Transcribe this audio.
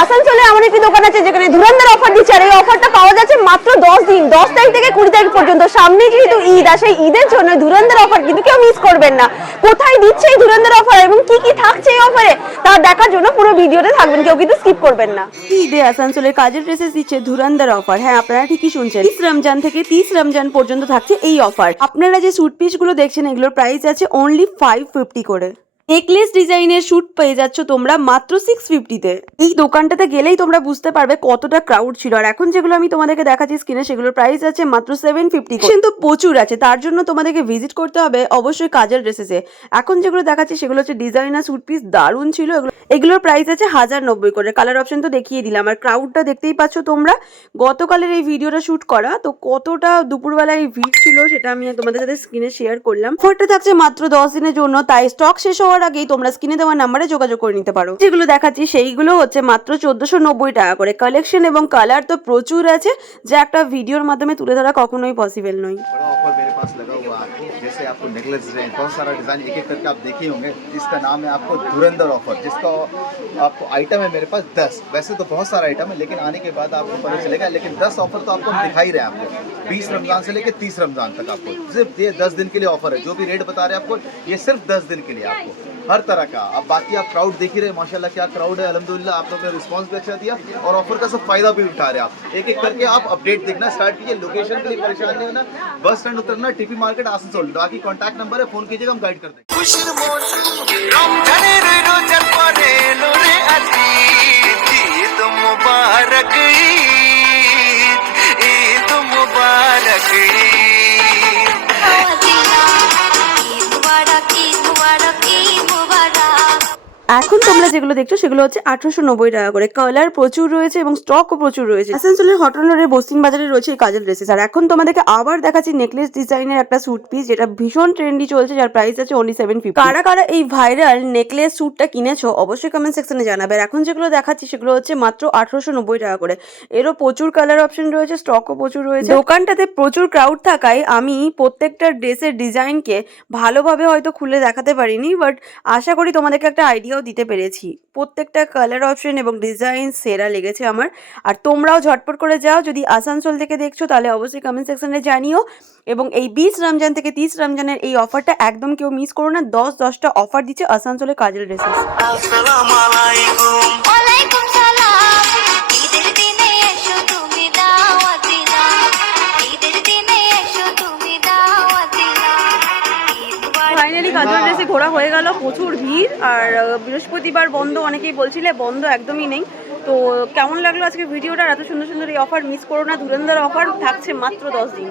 আসানসোলে এমন একটি দোকান আছে যেখানে ধুরন্ধর অফার দিচ্ছে, আর এই অফারটা পাওয়া যাচ্ছে মাত্র 10 দিন, 10 তারিখ থেকে 20 তারিখ পর্যন্ত। সামনে যেহেতু ঈদ, আর সেই ঈদের জন্য ধুরন্ধর অফার কিন্তু কেউ মিস করবেন না। কোথায় দিচ্ছে এই ধুরন্ধর অফার এবং কি কি থাকছে এই অফারে তা দেখার জন্য পুরো ভিডিওতে থাকবেন, কেউ কিন্তু স্কিপ করবেন না। ঈদে আসানসোলের কাজের ড্রেসেস দিচ্ছে ধুরন্ধর অফার। হ্যাঁ, আপনারা ঠিকই শুনছেন, 30 রমজান থেকে 30 রমজান পর্যন্ত থাকছে এই অফার। আপনারা যে স্যুট পিস গুলো দেখছেন এগুলোর প্রাইস আছে অনলি 550 করে। নেকলেস ডিজাইনের শুট পেয়ে যাচ্ছ তোমরা মাত্র 650-তে। এই দোকানটাতে গেলেই তোমরা বুঝতে পারবে কতটা ক্রাউড ছিল। আর এখন যেগুলো আমি তোমাদেরকে দেখাচ্ছি স্ক্রিনে, সেগুলোর প্রাইস আছে মাত্র 750। কিন্তু প্রচুর আছে, তার জন্য তোমাদেরকে ভিজিট করতে হবে অবশ্যই কাজল ড্রেসেসে। এখন যেগুলো দেখাচ্ছি সেগুলো হচ্ছে ডিজাইনার শুট পিস, দারুণ ছিল এগুলোর প্রাইস আছে 1090 করে। কালার অপশন তো দেখিয়ে দিলাম, আর ক্রাউডটা দেখতেই পাচ্ছ তোমরা। গতকালের এই ভিডিওটা শুট করা, তো কতটা দুপুরবেলায় ভিড় ছিল সেটা আমি তোমাদের সাথে স্ক্রিনে শেয়ার করলাম। অফারটা থাকছে মাত্র 10 দিনের জন্য, তাই স্টক শেষ হওয়ার আগেই তোমরা স্ক্রিনে দেওয়া নাম্বারে যোগাযোগ করে নিতে পারো। যেগুলো দেখাচ্ছি সেইগুলো হচ্ছে মাত্র 1490 টাকা করে। কালেকশন এবং কালার তো প্রচুর আছে, যা একটা ভিডিওর মাধ্যমে তুলে ধরা কখনোই পসিবল নয়। ऑफर मेरे पास लगा हुआ है आपको, जैसे आपको नेकलेस डिजाइन बहुत सारा डिजाइन एक एक करके आप देखे होंगे, जिसका नाम है आपको धुरंधर ऑफर, जिसका आपको आइटम है मेरे पास 10। वैसे तो बहुत सारा आइटम है, लेकिन आने के बाद आपको पता चलेगा। लेकिन 10 ऑफर तो आपको हम दिखा ही रहे हैं आपको, 20 रमजान से लेकर 30 रमजान तक आपको सिर्फ ये 10 दिन के लिए ऑफर है। जो भी रेट बता रहे हैं आपको, ये सिर्फ 10 दिन के लिए आपको हर तरह का। अब बाकी आप क्राउड देख ही रहे, माशाल्लाह क्या क्राउड है। अल्हम्दुलिल्लाह आप लोगों ने रिस्पांस भी अच्छा दिया और ऑफर का सब फायदा भी उठा रहे हैं आप। एक एक करके आप अपडेट देखना स्टार्ट कीजिए। लोकेशन के लिए परेशान नहीं होना, बस स्टैंड उतरना, टीपी मार्केट आसनसोल। बाकी कॉन्टैक्ट नंबर है, फोन कीजिएगा, हम गाइड कर देंगे। এখন তোমরা যেগুলো দেখছো সেগুলো হচ্ছে 1890 টাকা করে। কালার প্রচুর রয়েছে এবং স্টকও প্রচুর রয়েছে। আসানসোলের হটন রোডের বস্তিন বাজারে রয়েছে এই কাজল ড্রেসেস। আর এখন তোমাদেরকে আবার দেখাচ্ছি নেকলেস ডিজাইনের একটা স্যুট পিস, যেটা ভীষণ ট্রেন্ডি চলছে, যার প্রাইস আছে অনলি 750। কারা কারা এই ভাইরাল নেকলেস স্যুটটা কিনেছো অবশ্যই কমেন্ট সেকশনে জানাবে। আর এখন যেগুলো দেখাচ্ছি সেগুলো হচ্ছে মাত্র 1890 টাকা করে। এরও প্রচুর কালার অপশন রয়েছে, স্টকও প্রচুর রয়েছে। দোকানটাতে প্রচুর ক্রাউড থাকায় আমি প্রত্যেকটা ড্রেসের ডিজাইনকে ভালোভাবে হয়তো খুলে দেখাতে পারিনি, বাট আশা করি তোমাদেরকে একটা আইডিয়াও দিতে পেরেছি। প্রত্যেকটা কালার অপশন এবং ডিজাইন সেরা লেগেছে আমার। আর তোমরাও ঝটপট করে যাও, যদি আসানসোল থেকে দেখছো তাহলে অবশ্যই কমেন্ট সেকশনে জানিও। এবং এই 20 রমজান থেকে 30 রমজানের এই অফারটা একদম কেউ মিস করো না। 10টা অফার দিচ্ছে আসানসোলের কাজল ড্রেসেস। আসসালামু আলাইকুম। ওয়ালাইকুম সালাম। ঈদের দিনে এসো তুমি দাওয়াত দিনা, ঈদের দিনে এসো তুমি দাওয়াত দিনা। ফাইনালি কাজল ড্রেসে ঘোরা হয়ে গেল। প্রচুর ভিড়, আর বৃহস্পতিবার বন্ধ, অনেকেই বলছিলে, বন্ধ একদমই নেই। তো কেমন লাগলো আজকে ভিডিওটা? এত সুন্দর সুন্দর এই অফার মিস করো না। ধুরন্ধর অফার থাকছে মাত্র 10 দিন।